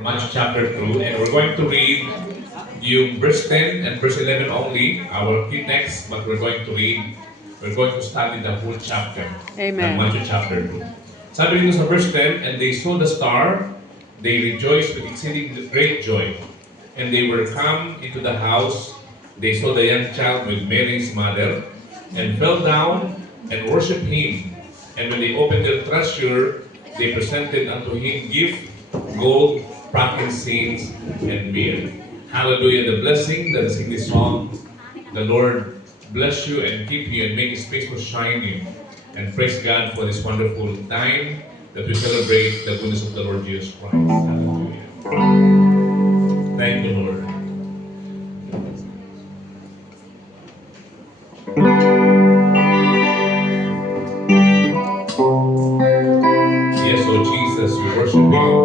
Matthew chapter 2, and we're going to read yung verse 10 and verse 11 only, our key text, but we're going to study the whole chapter ng Amen. Matthew chapter 2. Sabi dito sa verse 10, and they saw the star, they rejoiced with exceeding great joy. And they were come into the house, they saw the young child with Mary his mother, and fell down and worshipped him. And when they opened their treasure, they presented unto him gift, gold, frankincense, and myrrh. Hallelujah, the blessing that is in this song. The Lord bless you and keep you and make his face to shine you. And praise God for this wonderful time that we celebrate the goodness of the Lord Jesus Christ. Hallelujah. Thank you, Lord. Yes, oh Jesus, we worship you.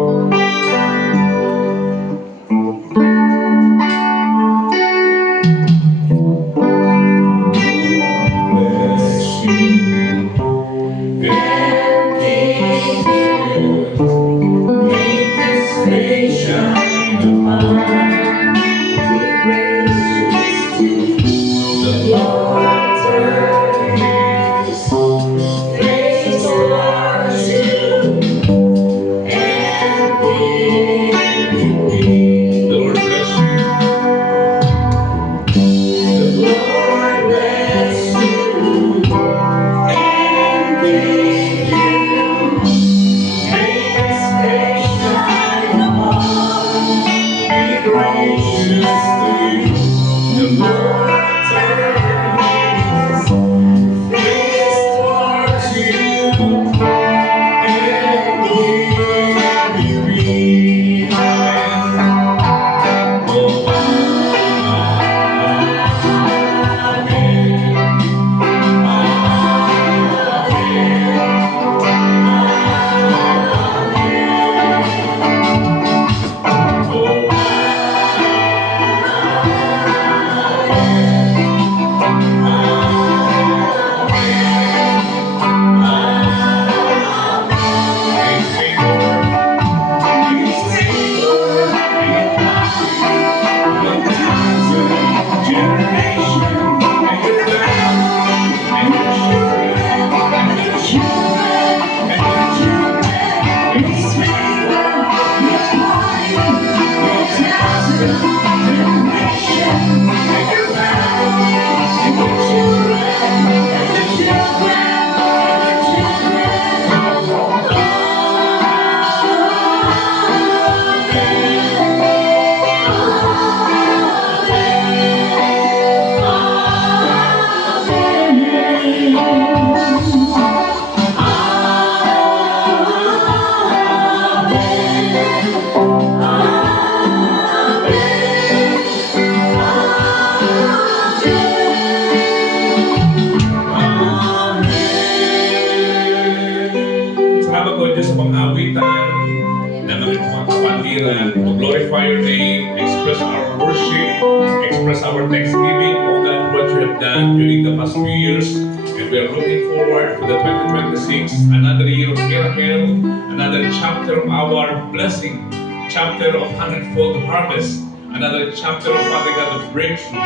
To glorify your name, express our worship, express our thanksgiving, oh God, what you have done during the past few years. And we are looking forward to the 2026, another year of miracle, another chapter of our blessing, chapter of hundredfold harvest, another chapter of Father God of breakthrough.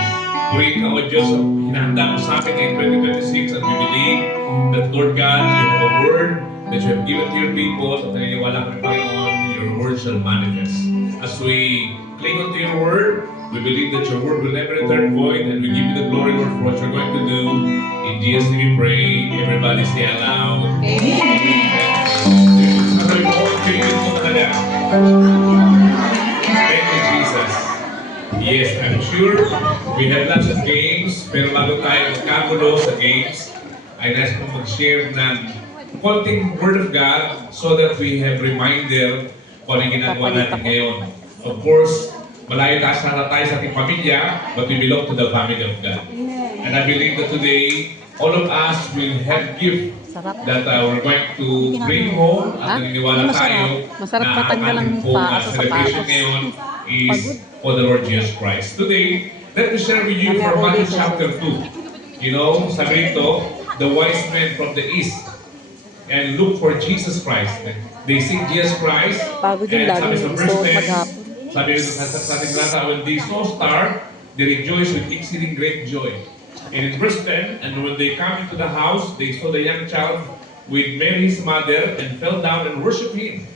Great our Diyos, hinahanda mo sa akin in 2026 and we believe that Lord God, you have a word that you have given to your people at naniniwala kami, Panginoon, your word shall manifest. As we cling onto your word, we believe that your word will never return void, and we give you the glory, Lord, for what you're going to do. In Jesus' name we pray. Everybody say aloud. Amen. Thank you, Jesus. Yes, I'm sure we have lots of games, pero bago tayo magkagulo sa games, ay nais kong mag-share ng konting Word of God so that we have reminder kung ano ginagawa natin ngayon. Of course, malayo sana tayo sa ating pamilya, but we belong to the family of God. And I believe that today, all of us will have gift that we're going to bring home at naniniwala tayo na ang ating pong celebration ngayon is for the Lord Jesus Christ. Today, let me share with you from Matthew chapter 2. You know, sabi ito, the wise men from the east and look for Jesus Christ. they seek Jesus Christ. Pagod yung And sabi lagi sa gusto verse 10, maghapon. sabi sa ating grasa, when they saw star, they rejoiced with exceeding great joy. And in verse 10, and when they come into the house, they saw the young child with Mary his mother, and fell down and worshipped him.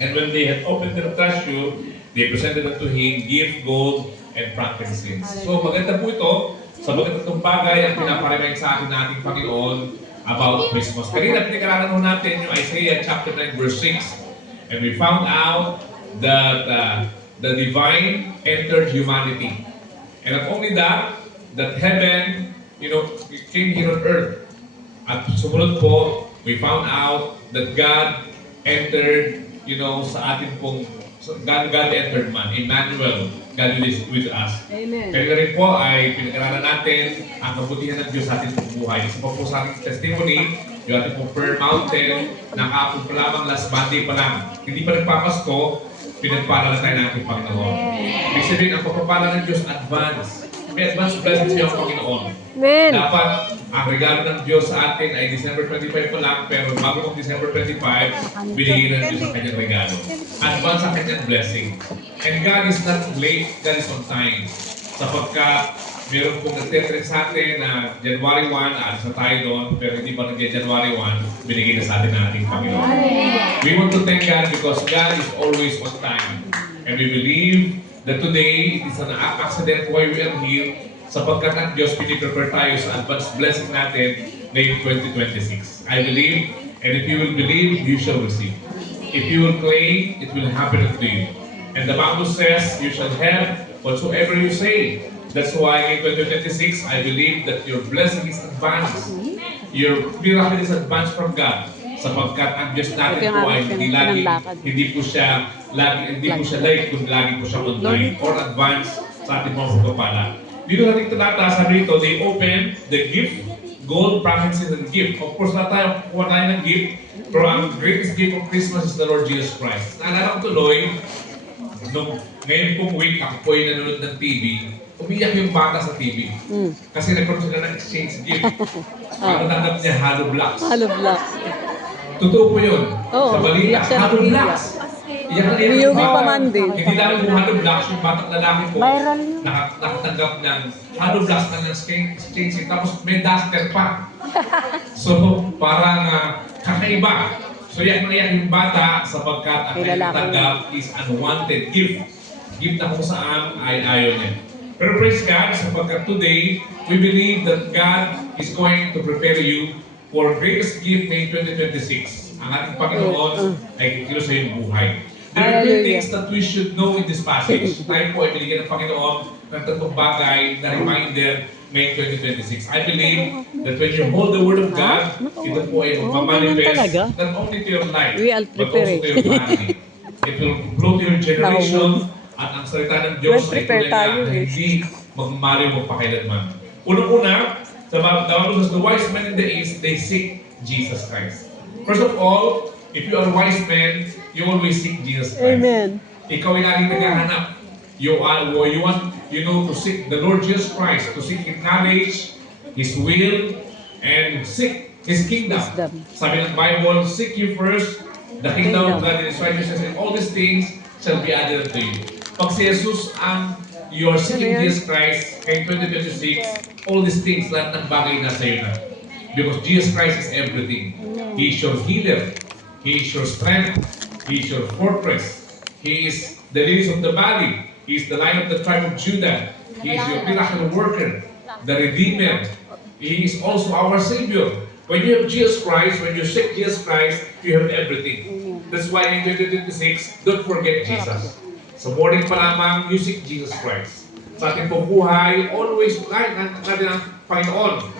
And when they had opened their treasure, they presented unto him gift, gold, and frankincense. So maganda po ito, sa maganda itong bagay ang pinaparemind sa atin na ating Panginoon about Christmas. Kanina pinag-aralan natin yung Isaiah chapter 9 verse 6. And we found out that the divine entered humanity. And not only that, that heaven, came here on earth. At sumunod po, we found out that God entered, sa atin pong, God entered man, Emmanuel, God is with us. Amen. Kaya rin po ay pinag-aralan natin ang kabutihan ng Diyos sa ating buhay. Isa pa po sa ating testimony, yung ating pong Pearl Mountain, nakapon pa lamang last Monday pa lang. Hindi pa nagpapasko, pinagpala na tayo ng ating Panginoon. Ibig sabihin, ang pagpapala ng Diyos advance. May advance blessings niya ang Panginoon. Amen. Dapat ang regalo ng Diyos sa atin ay December 25 pa lang, pero bago kong December 25, binigyan ng Diyos ang kanyang regalo. Advance ang kanyang blessing. And God is not late, God is on time. Sapagkat meron pong nagtetrend sa atin na January 1, aalis na tayo doon, pero hindi pa January 1, binigay na sa atin ng ating Panginoon. We want to thank God because God is always on time. And we believe that today is an accident why we are here, sapagkat ang Diyos piniprepare tayo sa advanced blessing natin ngayong 2026. I believe, and if you will believe, you shall receive. If you will claim, it will happen unto you. And the Bible says, you shall have whatsoever you say. That's why in 2026, I believe that your blessing is advanced. Your miracle is advanced from God. Sapagkat ang Diyos natin po ay hindi po siya late, kung lagi po siya online or advanced sa ating mga pagpapala. Dito natin talata, sabi dito, they open the gift, gold, frankincense, and gift. Of course, lahat tayo kuha tayo ng gift, pero ang greatest gift of Christmas is the Lord Jesus Christ. Naalala ko tuloy, ngayon pong week, ako po ay nanonood ng TV, umiyak yung bata sa TV. Kasi nagkaroon sila ng exchange gift. Ang natanggap niya, Hollow Blocks. Hollow Blocks. Totoo po yun. Oo, Sa balita, iyak siya ng Hollow iyak. Blocks. Iyak na iyak Uyugi yung pa bata. man din. Hindi lang yung Hollow Blocks, yung batang lalaki po. Viral yun. Nakatanggap ng Hollow Blocks na ng exchange gift. Tapos may duster pa. So, parang kakaiba. So, iyak na iyak yung bata sapagkat ang kanyang tanggap is unwanted gift. Gift na kung saan ay ayaw niya. Pero praise God, sapagkat today, we believe that God is going to prepare you for greatest gift ngayong 2026. Ang ating Panginoon ay kikilos sa iyong buhay. There are three things that we should know in this passage. Tayo po ay binigyan ng Panginoon ng tatlong bagay na reminder ngayong 2026. I believe that when you hold the Word of God, ito po ay mamanifest not only to your life, but also to your family. It will blow to your generation, at ang salita ng Diyos ay tunay na hindi magmamali mo pa kailanman. Unang-una, the Bible says, the wise men in the East, they seek Jesus Christ. First of all, if you are a wise man, you always seek Jesus Christ. Amen. Ikaw ay laging naghahanap. You want, to seek the Lord Jesus Christ, to seek His knowledge, His will, and seek His kingdom. Sabi ng Bible, seek you first the kingdom of God and His righteousness, and all these things shall be added unto you. Pag si Jesus ang you're seeking Jesus Christ in 2026, all these things, lahat ng bagay nasa iyo na. Because Jesus Christ is everything. He is your healer. He is your strength. He is your fortress. He is the lilies of the valley. He is the Lion of the tribe of Judah. He is your miracle worker, the Redeemer. He is also our Savior. When you have Jesus Christ, when you seek Jesus Christ, you have everything. That's why in 2026, don't forget Jesus. Sa morning pa lamang, you seek Jesus Christ. Sa ating buhay, always natin ang Panginoon.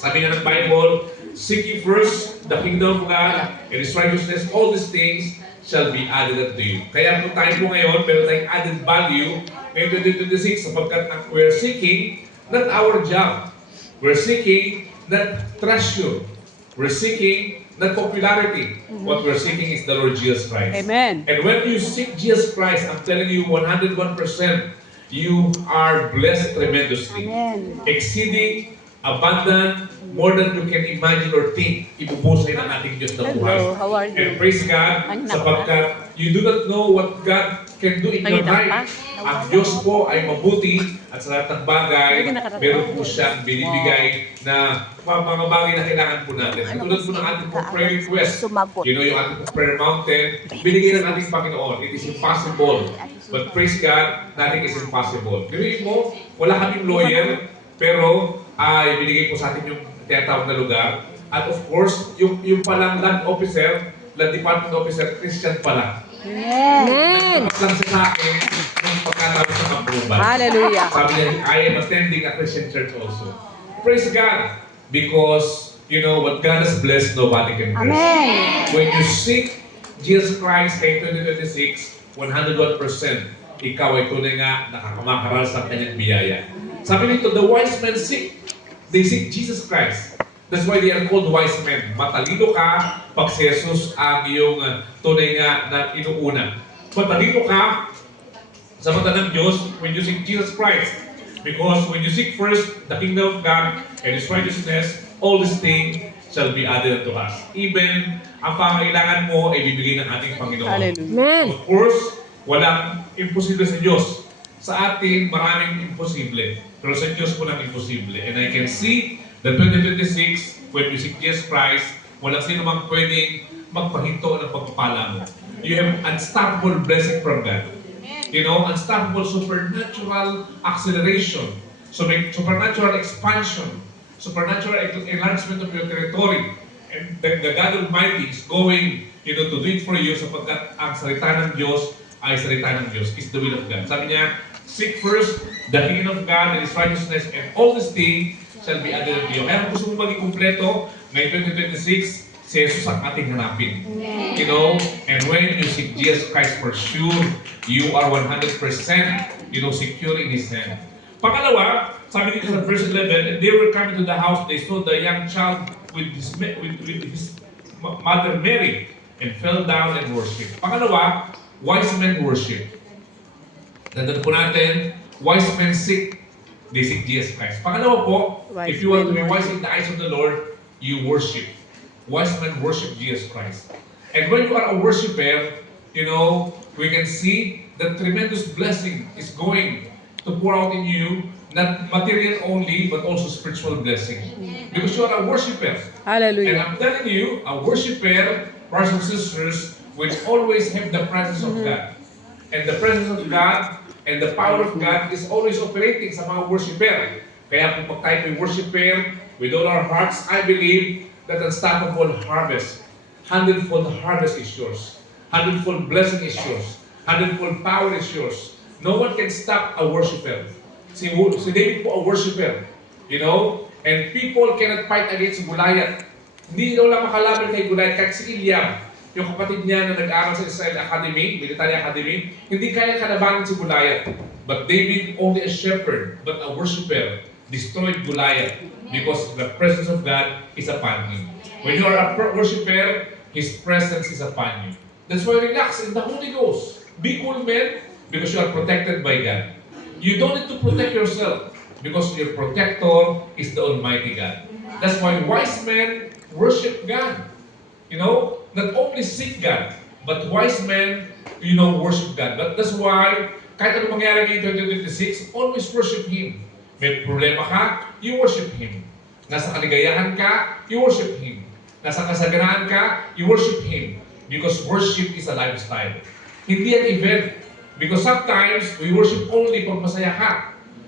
Sabi nga ng Bible, seek ye first the kingdom of God and His righteousness, all these things shall be added unto you. Kaya po tayo po ngayon, meron tayong added value ngayong 2026 sapagkat we're seeking not our job. We're seeking not treasure. We're seeking not popularity. What we're seeking is the Lord Jesus Christ. Amen. And when you seek Jesus Christ, I'm telling you 101%, you are blessed tremendously. Amen. Exceeding abundant, more than you can imagine or think, ibubusay ng ating Diyos na buhay. Hello, how are you? And praise God, Ang sapagkat you do not know what God can do in your life. Ang Diyos po ay mabuti at sa lahat ng bagay, meron po siyang binibigay na mga bagay na kailangan po natin. Tulad po ng ating po prayer request, you know, yung ating po prayer mountain, binigay ng ating Panginoon. It is impossible. But praise God, nothing is impossible. Gawin mo, wala kaming lawyer, pero ay binigay po sa atin yung tinatawag na lugar. At of course, yung palang land officer, land department officer, Christian pala. Amen. Nagpapat lang siya sa akin nung pagkatapos ng approval. Hallelujah. Sabi niya, I am attending a Christian church also. Praise God. Because, you know, what God has blessed, nobody can curse. Amen. When you seek Jesus Christ kay 2026, 101%, ikaw ay tunay nga nakakamakaral sa kanyang biyaya. Sabi nito, the wise men seek. They seek Jesus Christ. That's why they are called wise men. Matalino ka pag si Jesus ang iyong tunay nga na inuuna. Matalino ka sa mata ng Diyos when you seek Jesus Christ. Because when you seek first the kingdom of God and His righteousness, all these things shall be added unto us. Even ang pangailangan mo ay bibigay ng ating Panginoon. Hallelujah. Of course, walang imposible sa Diyos. Sa atin, maraming imposible. Pero sa Diyos po lang imposible. And I can see that 2026, when we seek Jesus Christ, walang sino mang pwedeng magpahinto ng pagpapala mo. You have unstoppable blessing from God. You know, unstoppable supernatural acceleration, supernatural expansion, supernatural enlargement of your territory. And the God Almighty is going, you know, to do it for you sapagkat ang salita ng Diyos ay salita ng Diyos, is the will of God. Sabi niya, seek first the kingdom of God and His righteousness, and all these things shall be added unto you. Kaya kung gusto mo maging kumpleto, ngayong 2026, si Jesus ang ating hanapin. You know, and when you seek Jesus Christ for sure, you are 100%, you know, secure in His hand. Pangalawa, sabi dito sa verse 11, and they were coming to the house, they saw the young child with his mother Mary, and fell down and worshipped. Pangalawa, wise men worship. Tandaan po natin, wise men seek, they seek Jesus Christ. Pangalawa po, if you want to be wise in the eyes of the Lord, you worship. Wise men worship Jesus Christ. And when you are a worshiper, you know, we can see that tremendous blessing is going to pour out in you, not material only, but also spiritual blessing. Because you are a worshiper. Hallelujah. And I'm telling you, a worshiper, brothers and sisters, will always have the presence of God. And the presence of God and the power of God is always operating sa mga worshiper. Kaya kung pag tayo may worshiper, with all our hearts, I believe that unstoppable harvest, hundredfold harvest is yours. Hundredfold blessing is yours. Hundredfold power is yours. No one can stop a worshiper. Si David po a worshiper. You know? And people cannot fight against Goliath. Hindi daw lang makalaban kay Goliath kahit si Eliab, yung kapatid niya na nag-aaral sa Israel Academy, Military Academy, hindi kaya kalabanin si Goliath. But David, only a shepherd, but a worshiper, destroyed Goliath because the presence of God is upon him. When you are a worshiper, His presence is upon you. That's why relax in the Holy Ghost. Be cool, men, because you are protected by God. You don't need to protect yourself because your protector is the Almighty God. That's why wise men worship God. You know, not only seek God, but wise men, you know, worship God. But that's why, kahit ano mangyari in 2026, always worship Him. May problema ka, you worship Him. Nasa kaligayahan ka, you worship Him. Nasa kasaganaan ka, you worship Him. Because worship is a lifestyle. Hindi an event. Because sometimes, we worship only pag masaya ka.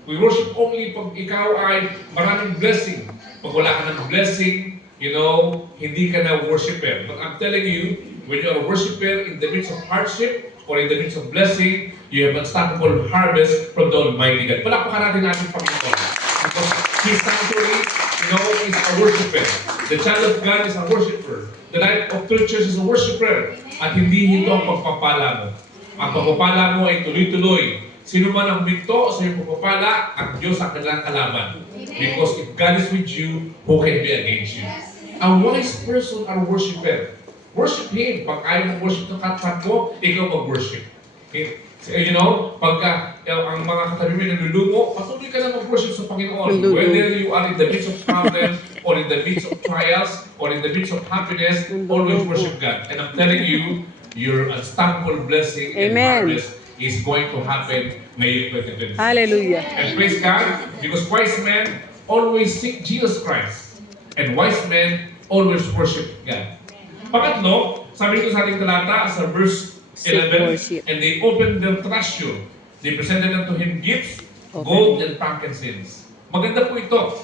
We worship only pag ikaw ay maraming blessing. Pag wala ka ng blessing, you know, hindi ka na worshiper. But I'm telling you, when you are a worshiper in the midst of hardship or in the midst of blessing, you have unstoppable harvest from the Almighty God. Palakpakan natin natin Panginoon. Because His sanctuary, you know, is a worshiper. The child of God is a worshiper. The life of true church is a worshiper. At hindi ito ang pagpapala mo. Ang pagpapala mo ay tuloy-tuloy. Sino man ang minto sa iyong pagpapala, ang Diyos ang kanilang kalaban. Because if God is with you, who can be against you? A wise person are worshiper. Worship Him. Pag ayaw mong worship ng katpat ko, ikaw mag-worship. Okay? You know, pagka ang mga katabi mo nalulumo, patuloy ka na mag-worship sa Panginoon. Nalulumo. Whether you are in the midst of problems, or in the midst of trials, or in the midst of happiness, always worship God. And I'm telling you, your unstoppable blessing and Amen. harvest is going to happen ngayong 2026. Hallelujah. And praise God, because wise men always seek Jesus Christ. And wise men always worship God. Pangatlo, sabi dito sa ating talata, sa verse Seek 11, worship. and they opened their treasure. They presented unto him gifts, Okay. gold and frankincense. Maganda po ito.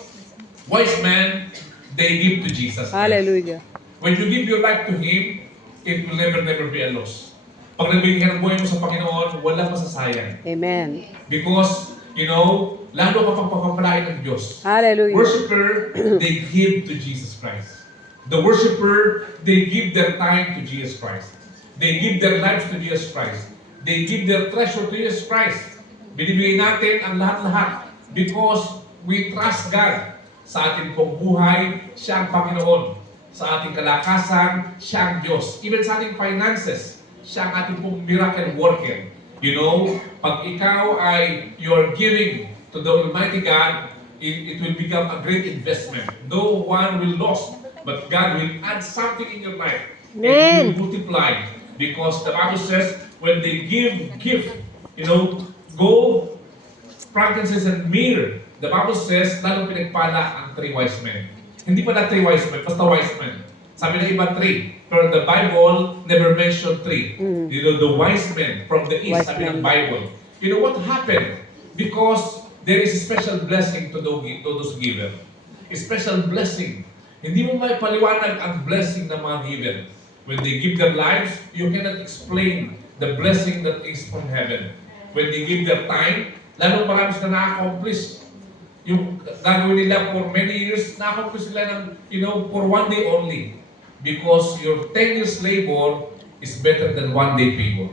Wise men, they give to Jesus Christ. Hallelujah. When you give your life to Him, it will never be a loss. Pag nagbigay ka ng buhay mo sa Panginoon, wala masasayang. Amen. Because, you know, lalo ka pang papapalain ng Diyos. Hallelujah. Worshipper, they give to Jesus Christ. The worshipper, they give their time to Jesus Christ. They give their lives to Jesus Christ. They give their treasure to Jesus Christ. Binibigay natin ang lahat-lahat because we trust God. Sa ating pong buhay, siya ang Panginoon. Sa ating kalakasan, siya ang Diyos. Even sa ating finances, siya ang ating pong miracle worker. You know, pag ikaw ay you're giving to the Almighty God, it will become a great investment. No one will lose, but God will add something in your life. And Amen. it will multiply. Because the Bible says, when they give gift, you know, gold, frankincense, and myrrh, the Bible says, lalong pinagpala ang three wise men. Hindi pa na three wise men, basta wise men. Sabi ng iba three, pero the Bible never mentioned three. You know, the wise men from the east, Wise sabi ng men. Bible. You know what happened? Because there is a special blessing to those giver. A special blessing. Hindi mo may paliwanag ang blessing ng mga giver. When they give their lives, you cannot explain the blessing that is from heaven. When they give their time, lalong marami sila na-accomplish. Yung gagawin nila for many years, na-accomplish sila ng, you know, for one day only. Because your 10 years labor is better than one day favor.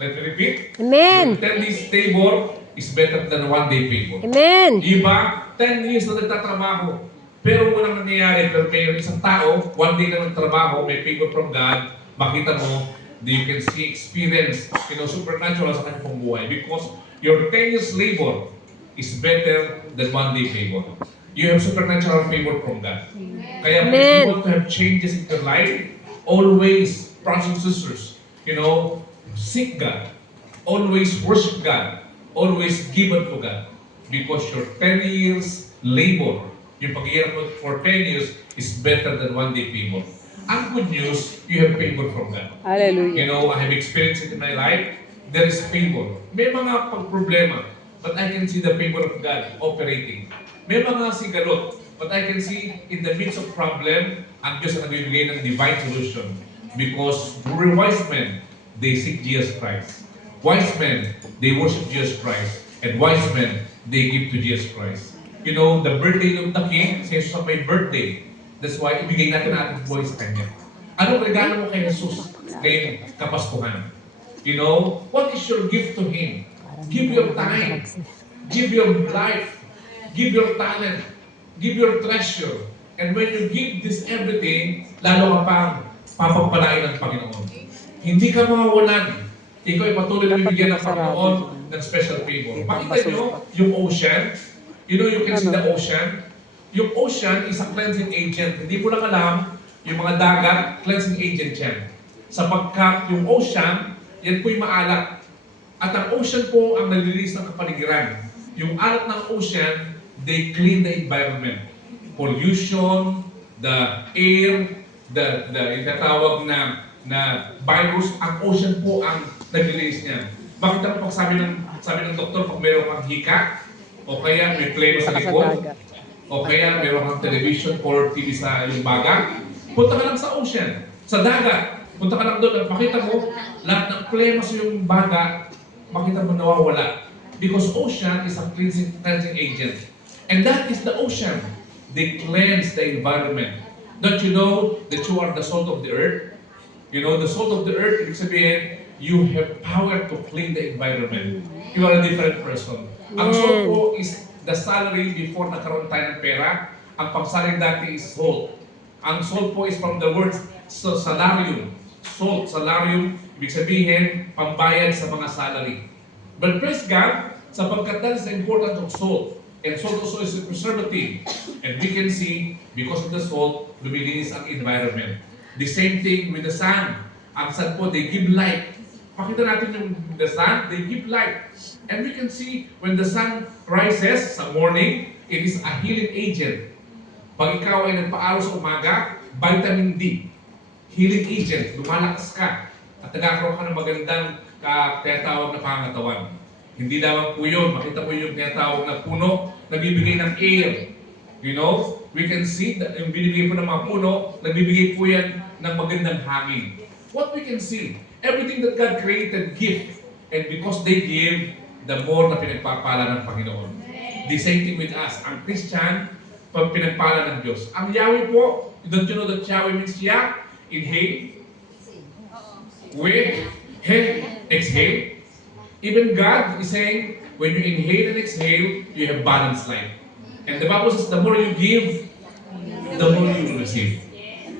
Let me repeat. Amen. Your 10 days labor is better than one day favor. Amen. Iba, 10 years na nagtatrabaho. Pero walang nangyayari, pero may isang tao, one day na nagtrabaho, may favor from God, makita mo, you can see, experience, you know, supernatural sa kanyang pong buhay. Because your 10 years labor is better than one day favor. You have supernatural favor from God. Kaya if Amen. you want to have changes in your life, always, brothers and sisters, you know, seek God. Always worship God. Always give unto God. Because your 10 years labor, yung pag-iirap mo for 10 years is better than one day favor. Ang good news, you have favor from God. You Hallelujah. know, I have experienced it in my life. There is favor. May mga pag-problema, but I can see the favor of God operating. May mga sigalot, but I can see in the midst of problem, ang Diyos ang nagbibigay ng divine solution. Because wise men, they seek Jesus Christ. Wise men, they worship Jesus Christ. And wise men, they give to Jesus Christ. You know, the birthday of the King, si Jesus ang may birthday. That's why ibigay natin ang ating buhay sa Kanya. Anong regalo mo kay Jesus ngayong Kapaskuhan? You know, what is your gift to Him? Give your time. Give your life. Give your talent. Give your treasure. And when you give this everything, lalo ka pang papagpalain ng Panginoon. Hindi ka mawawalan. Ikaw ay patuloy na bibigyan ng Panginoon ng special favor. Makita nyo yung ocean. You know, you can see the ocean. Yung ocean is a cleansing agent. Hindi mo lang alam, yung mga dagat, cleansing agent yan. Sapagkat yung ocean, yan po'y maalat. At ang ocean po ang nag-release ng kapaligiran. Yung alat ng ocean, they clean the environment. Pollution, the air, yung tatawag na virus, ang ocean po ang nag-release niyan. Bakit ang sabi ng doktor, pag meron kang hika, o kaya may pleno sa likod, o kaya meron kang television or TV sa yung baga, punta ka lang sa ocean, sa dagat. Punta ka lang doon at makita mo, lahat ng pleno sa yung baga, makita mo nawawala. Because ocean is a cleansing agent. And that is the ocean. They cleanse the environment. Don't you know that you are the salt of the earth? You know, the salt of the earth, ibig sabihin, you have power to clean the environment. You are a different person. Ang salt po is the salary before nagkaroon tayo ng pera. Ang pangsaling dati is salt. Ang salt po is from the word salarium. Salt, salarium, Ibig sabihin, pambayad sa mga salary. But praise God, sapagkat that is the importance of salt. And salt also is a preservative. And we can see, because of the salt, lumilinis ang environment. The same thing with the sun. Ang sun po, they give light. Pakita natin yung the sun, they give light. And we can see when the sun rises sa morning, it is a healing agent. Pag ikaw ay nagpa-araw sa umaga, vitamin D, healing agent, lumalakas ka at nagkakaroon ka ng magandang tinatawag na pangatawan. Hindi lamang po yun, makita po yung tinatawag na puno, nagbibigay ng air. You know, we can see that yung binibigay po ng mga puno, nagbibigay po yan ng magandang hangin. What we can see, everything that God created gift. And because they give, the more na pinagpapala ng Panginoon. The same thing with us. Ang Christian, pag pinagpala ng Diyos. Ang Yahweh po, don't you know that Yahweh means Yah? Inhale. Wait. Exhale. Even God is saying, when you inhale and exhale, you have balanced life. And the Bible says, the more you give, the more you will receive.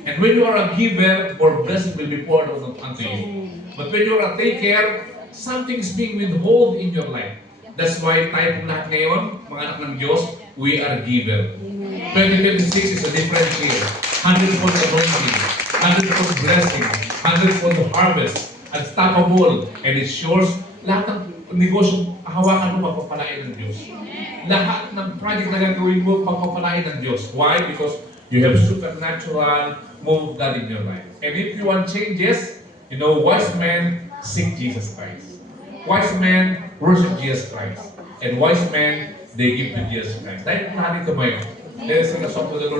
And when you are a giver, more blessing will be poured out unto you. But when you are a taker, something is being withheld in your life. That's why tayo pong lahat ngayon, mga anak ng Diyos, we are giver. 2026 is a different year. 100-fold anointing, 100-fold blessing, 100-fold harvest, unstoppable, and it's yours. Lahat ng negosyo, hawakan mo, pagpapalain ng Diyos. Lahat ng project na gagawin mo, pagpapalain ng Diyos. Why? Because you have supernatural move of God in your life. And if you want changes, you know, wise men seek Jesus Christ. Wise men worship Jesus Christ. And wise men, they give to Jesus Christ. Dahil natin ito ngayon. Let us sing a song to the Lord.